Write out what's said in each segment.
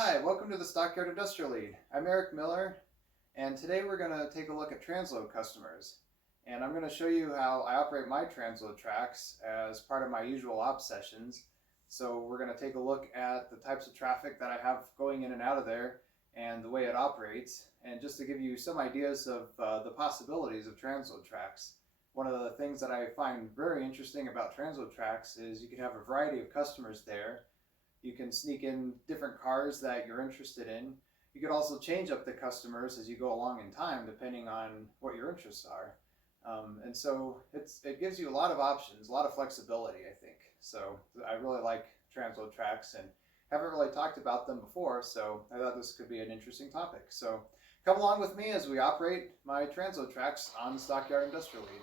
Hi, welcome to the Stockyard Industrial Lead. I'm Eric Miller, and today we're going to take a look at transload customers. And I'm going to show you how I operate my transload tracks as part of my usual op sessions. So we're going to take a look at the types of traffic that I have going in and out of there and the way it operates, and just to give you some ideas of the possibilities of transload tracks. One of the things that I find very interesting about transload tracks is you can have a variety of customers there. You can sneak in different cars that you're interested in. You could also change up the customers as you go along in time, depending on what your interests are. And so it gives you a lot of options, a lot of flexibility, I think. So I really like transload tracks and haven't really talked about them before, so I thought this could be an interesting topic. So come along with me as we operate my transload tracks on the Stockyard Industrial Lead.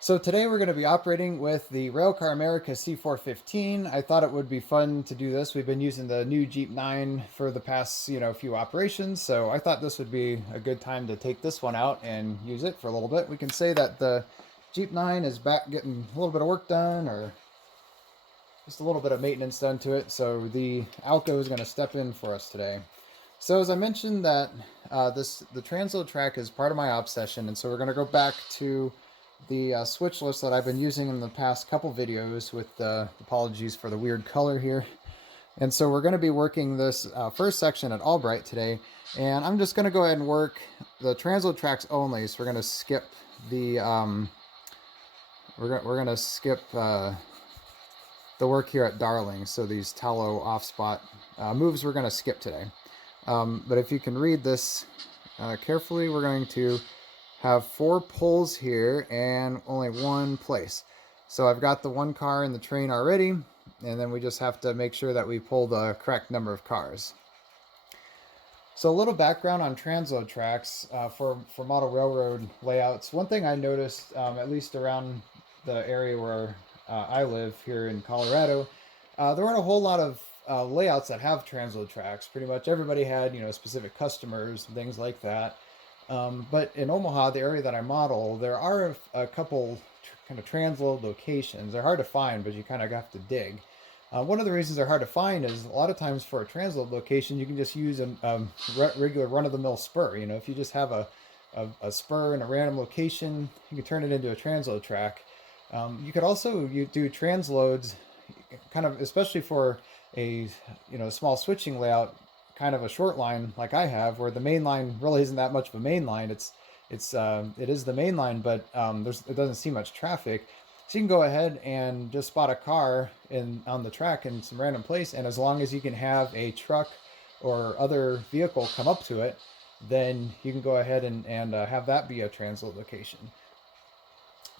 So today we're going to be operating with the Railcar America C415. I thought it would be fun to do this. We've been using the new Jeep 9 for the past, few operations, so I thought this would be a good time to take this one out and use it for a little bit. We can say that the Jeep 9 is back getting a little bit of work done, or just a little bit of maintenance done to it, so the Alco is going to step in for us today. So as I mentioned that the transload track is part of my op session, and so we're going to go back to the switch list that I've been using in the past couple videos, with apologies for the weird color here. And so we're going to be working this first section at Albright today, and I'm just going to go ahead and work the transload tracks only. So we're going to skip the we're going to skip the work here at Darling. So these tallow off spot moves we're going to skip today. But if you can read this carefully, we're going to have 4 poles here and only 1 place. So I've got the 1 car in the train already, and then we just have to make sure that we pull the correct number of cars. So a little background on transload tracks for model railroad layouts. One thing I noticed, at least around the area where I live here in Colorado, there weren't a whole lot of layouts that have transload tracks. Pretty much everybody had, specific customers and things like that. But in Omaha, the area that I model, there are a couple kind of transload locations. They're hard to find, but you kind of have to dig. One of the reasons they're hard to find is a lot of times for a transload location, you can just use a regular run-of-the-mill spur. If you just have a spur in a random location, you can turn it into a transload track. You could also do transloads, kind of, especially for a small switching layout, kind of a short line like I have, where the main line really isn't that much of a main line. It is the main line, but it doesn't see much traffic. So you can go ahead and just spot a car on the track in some random place, and as long as you can have a truck or other vehicle come up to it, then you can go ahead and have that be a transload location.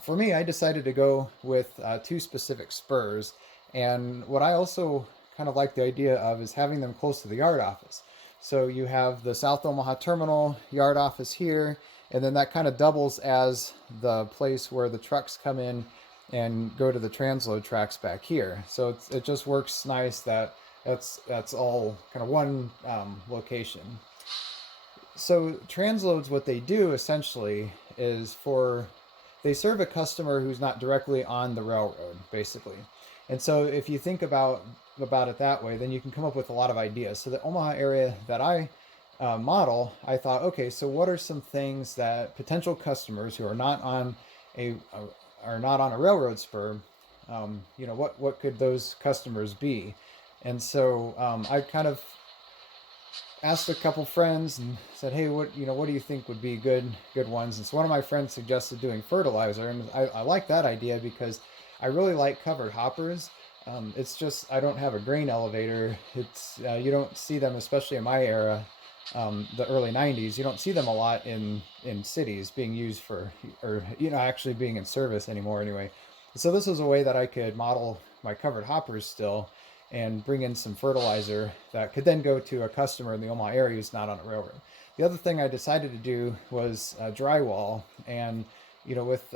For me, I decided to go with 2 specific spurs, and what I also kind of like the idea of is having them close to the yard office. So you have the South Omaha Terminal yard office here, and then that kind of doubles as the place where the trucks come in and go to the transload tracks back here. So it just works nice that that's all kind of one location. So transloads, what they do essentially is they serve a customer who's not directly on the railroad, basically. And so if you think about it that way, then you can come up with a lot of ideas. So the Omaha area that I model, I thought, okay, so what are some things that potential customers who are not on a railroad spur, what could those customers be? And so I kind of asked a couple friends and said, hey, what do you think would be good ones? And so one of my friends suggested doing fertilizer, and I like that idea because I really like covered hoppers. It's just I don't have a grain elevator. It's you don't see them, especially in my era, the early 90s. You don't see them a lot in cities being used actually being in service anymore anyway. So this was a way that I could model my covered hoppers still and bring in some fertilizer that could then go to a customer in the Omaha area who's not on a railroad. The other thing I decided to do was drywall, and with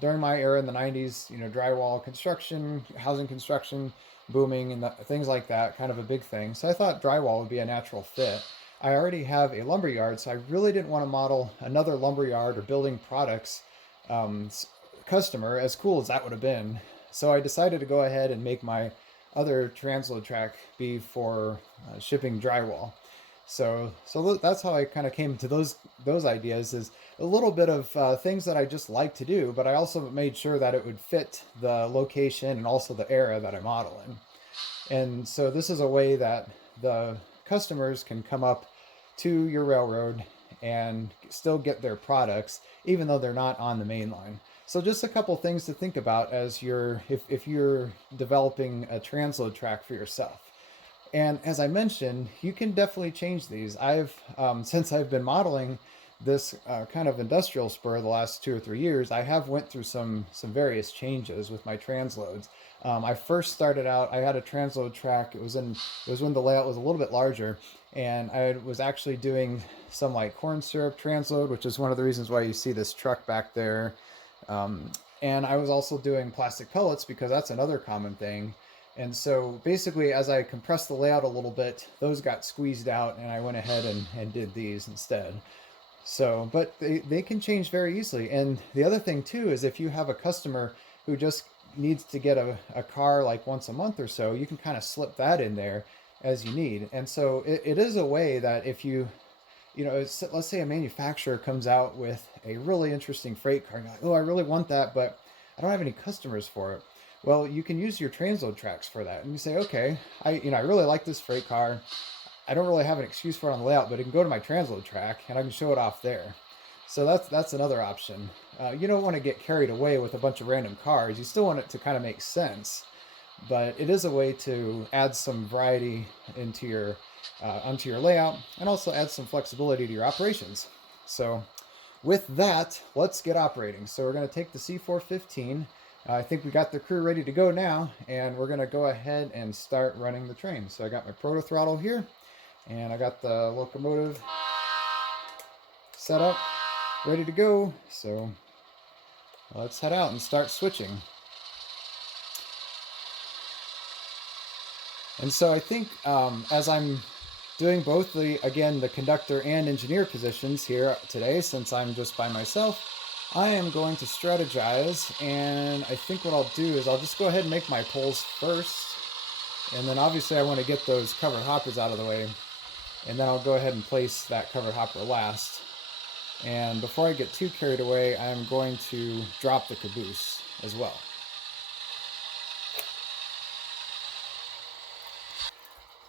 during my era in the 90s, drywall construction, housing construction, booming, and things like that, kind of a big thing. So I thought drywall would be a natural fit. I already have a lumber yard, so I really didn't want to model another lumber yard or building products customer, as cool as that would have been. So I decided to go ahead and make my other transload track be for shipping drywall. So that's how I kind of came to those ideas, is a little bit of things that I just like to do, but I also made sure that it would fit the location and also the era that I model in. And so this is a way that the customers can come up to your railroad and still get their products, even though they're not on the main line. So just a couple things to think about as if you're developing a transload track for yourself. And as I mentioned, you can definitely change these. I've since I've been modeling this kind of industrial spur the last 2 or 3 years, I have went through some various changes with my transloads. I first started out, I had a transload track. It was when the layout was a little bit larger, and I was actually doing some like corn syrup transload, which is one of the reasons why you see this truck back there. And I was also doing plastic pellets because that's another common thing. And so basically, as I compressed the layout a little bit, those got squeezed out, and I went ahead and did these instead. So, but they can change very easily. And the other thing too is if you have a customer who just needs to get a car like once a month or so, you can kind of slip that in there as you need. And so it is a way that if let's say a manufacturer comes out with a really interesting freight car, and you're like, oh, I really want that, but I don't have any customers for it. Well, you can use your transload tracks for that. And you say, okay, I really like this freight car. I don't really have an excuse for it on the layout, but it can go to my transload track and I can show it off there. So that's another option. You don't want to get carried away with a bunch of random cars. You still want it to kind of make sense, but it is a way to add some variety into onto your layout, and also add some flexibility to your operations. So with that, let's get operating. So we're going to take the C415. I think we got the crew ready to go now, and we're going to go ahead and start running the train. So I got my proto throttle here, and I got the locomotive set up, ready to go. So let's head out and start switching. And so I think as I'm doing both the conductor and engineer positions here today, since I'm just by myself, I am going to strategize, and I think what I'll do is I'll just go ahead and make my poles first, and then obviously I want to get those covered hoppers out of the way, and then I'll go ahead and place that covered hopper last. And before I get too carried away, I'm going to drop the caboose as well.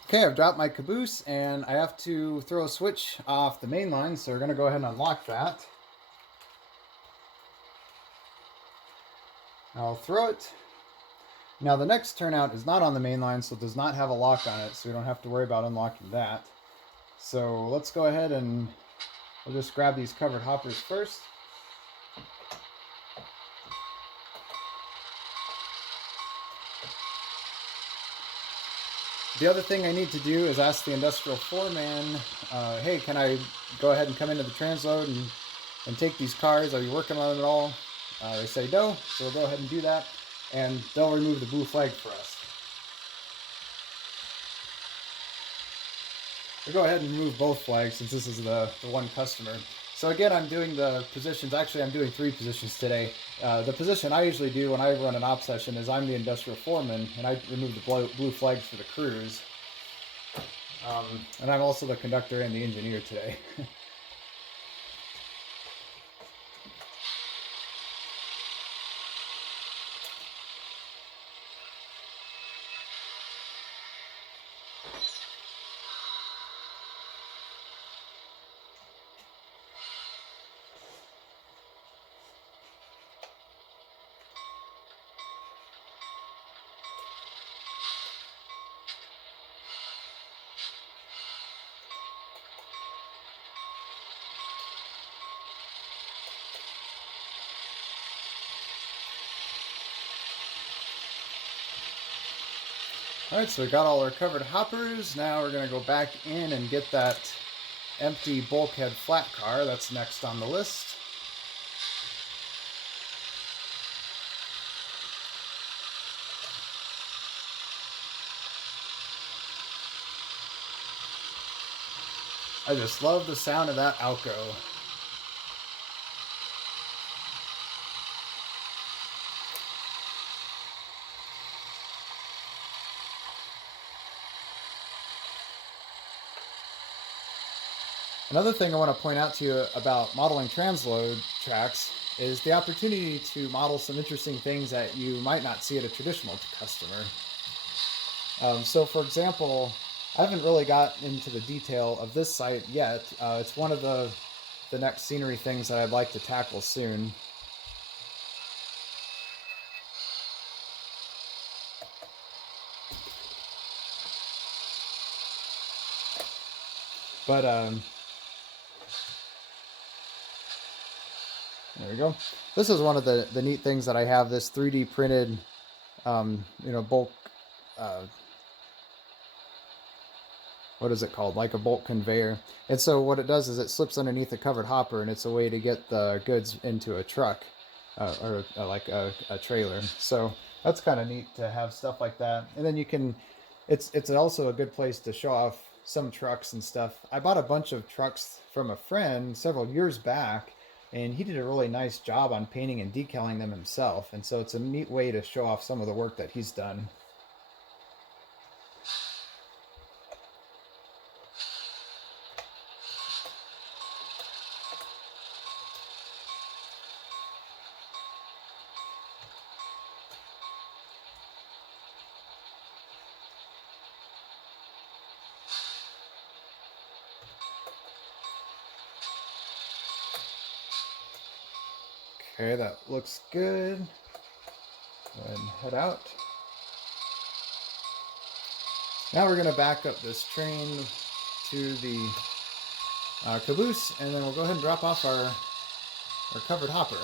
Okay, I've dropped my caboose, and I have to throw a switch off the main line, so we're going to go ahead and unlock that. I'll throw it. Now the next turnout is not on the main line, so it does not have a lock on it, so we don't have to worry about unlocking that. So let's go ahead and we'll just grab these covered hoppers first. The other thing I need to do is ask the industrial foreman, hey, can I go ahead and come into the transload and take these cars? Are you working on them at all? They say no, so we'll go ahead and do that, and they'll remove the blue flag for us. We'll go ahead and remove both flags since this is the one customer. So again, I'm doing the positions. Actually, I'm doing 3 positions today. The position I usually do when I run an op session is I'm the industrial foreman, and I remove the blue flags for the crews. And I'm also the conductor and the engineer today. Alright, so we got all our covered hoppers. Now we're going to go back in and get that empty bulkhead flat car. That's next on the list. I just love the sound of that Alco. Another thing I want to point out to you about modeling transload tracks is the opportunity to model some interesting things that you might not see at a traditional customer. So for example, I haven't really got into the detail of this site yet. It's one of the next scenery things that I'd like to tackle soon. But there we go. This is one of the neat things that I have, this 3D printed, bulk, what is it called? Like a bulk conveyor. And so what it does is it slips underneath a covered hopper, and it's a way to get the goods into a truck or like a trailer. So that's kind of neat to have stuff like that. And then you can, it's also a good place to show off some trucks and stuff. I bought a bunch of trucks from a friend several years back, and he did a really nice job on painting and decaling them himself. And so it's a neat way to show off some of the work that he's done. Okay, that looks good. Go ahead and head out. Now we're going to back up this train to the caboose, and then we'll go ahead and drop off our covered hopper.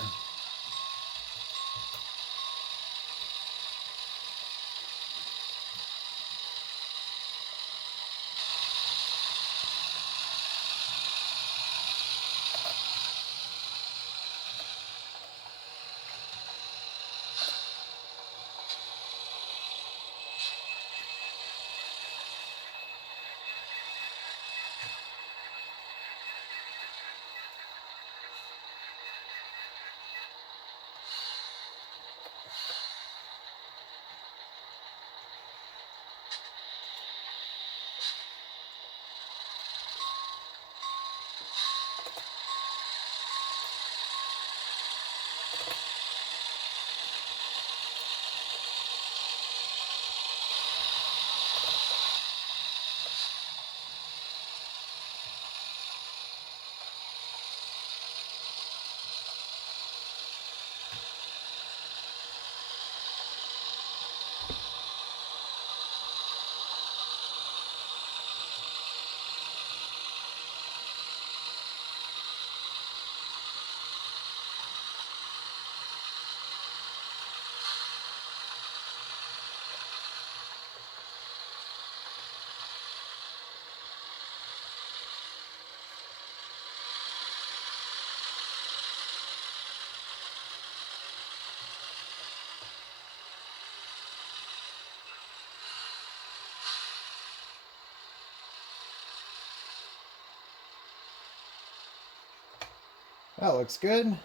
That looks good.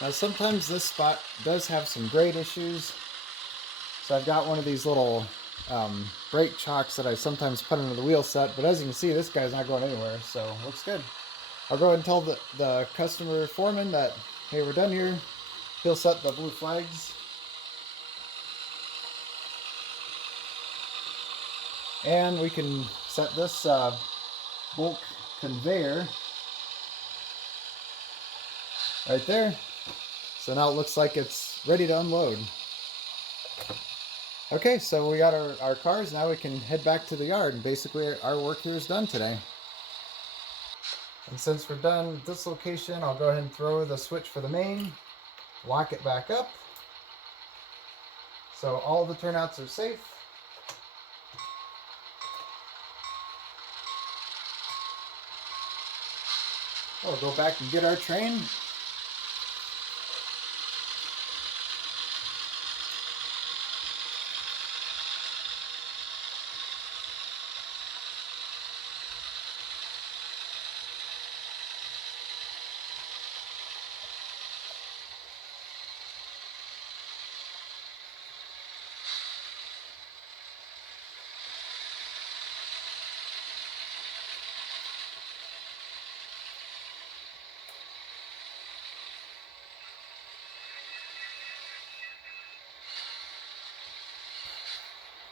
Now sometimes this spot does have some grade issues, so I've got one of these little brake chocks that I sometimes put into the wheel set, but as you can see, this guy's not going anywhere, so looks good. I'll go ahead and tell the customer foreman that, hey, we're done here. He'll set the blue flags. And we can set this bulk conveyor right there. So now it looks like it's ready to unload. Okay, so we got our cars. Now we can head back to the yard, and basically our work here is done today. And since we're done with this location, I'll go ahead and throw the switch for the main, lock it back up. So all the turnouts are safe. We'll go back and get our train.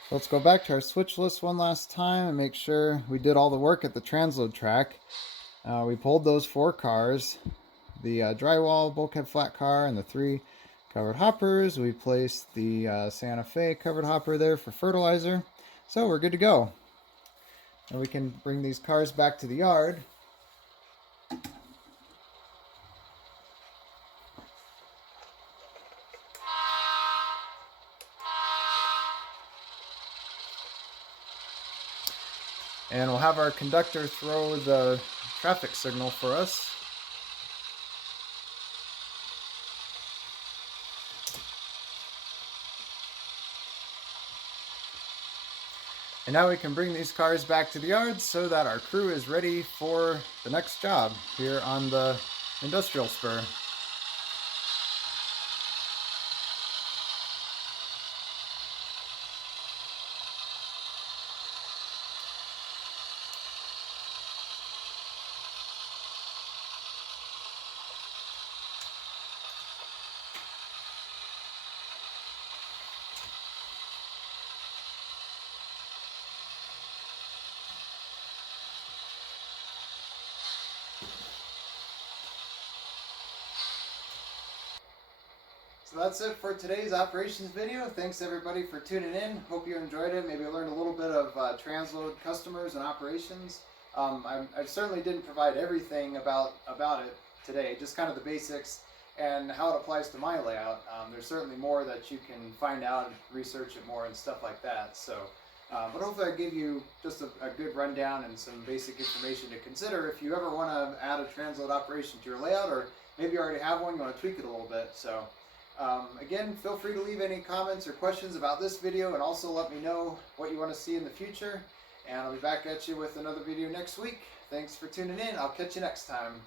Let's go back to our switch list one last time and make sure we did all the work at the transload track. We pulled those 4 cars, the drywall bulkhead flat car and the 3 covered hoppers. We placed the Santa Fe covered hopper there for fertilizer. So we're good to go. And we can bring these cars back to the yard. And we'll have our conductor throw the traffic signal for us. And now we can bring these cars back to the yard so that our crew is ready for the next job here on the industrial spur. So that's it for today's operations video. Thanks everybody for tuning in. Hope you enjoyed it. Maybe learned a little bit of Transload customers and operations. I certainly didn't provide everything about it today, just kind of the basics and how it applies to my layout. There's certainly more that you can find out and research it more and stuff like that. So, but hopefully I gave you just a good rundown and some basic information to consider if you ever want to add a transload operation to your layout, or maybe you already have one, you want to tweak it a little bit. So. Again, feel free to leave any comments or questions about this video, and also let me know what you want to see in the future. And I'll be back at you with another video next week. Thanks for tuning in. I'll catch you next time.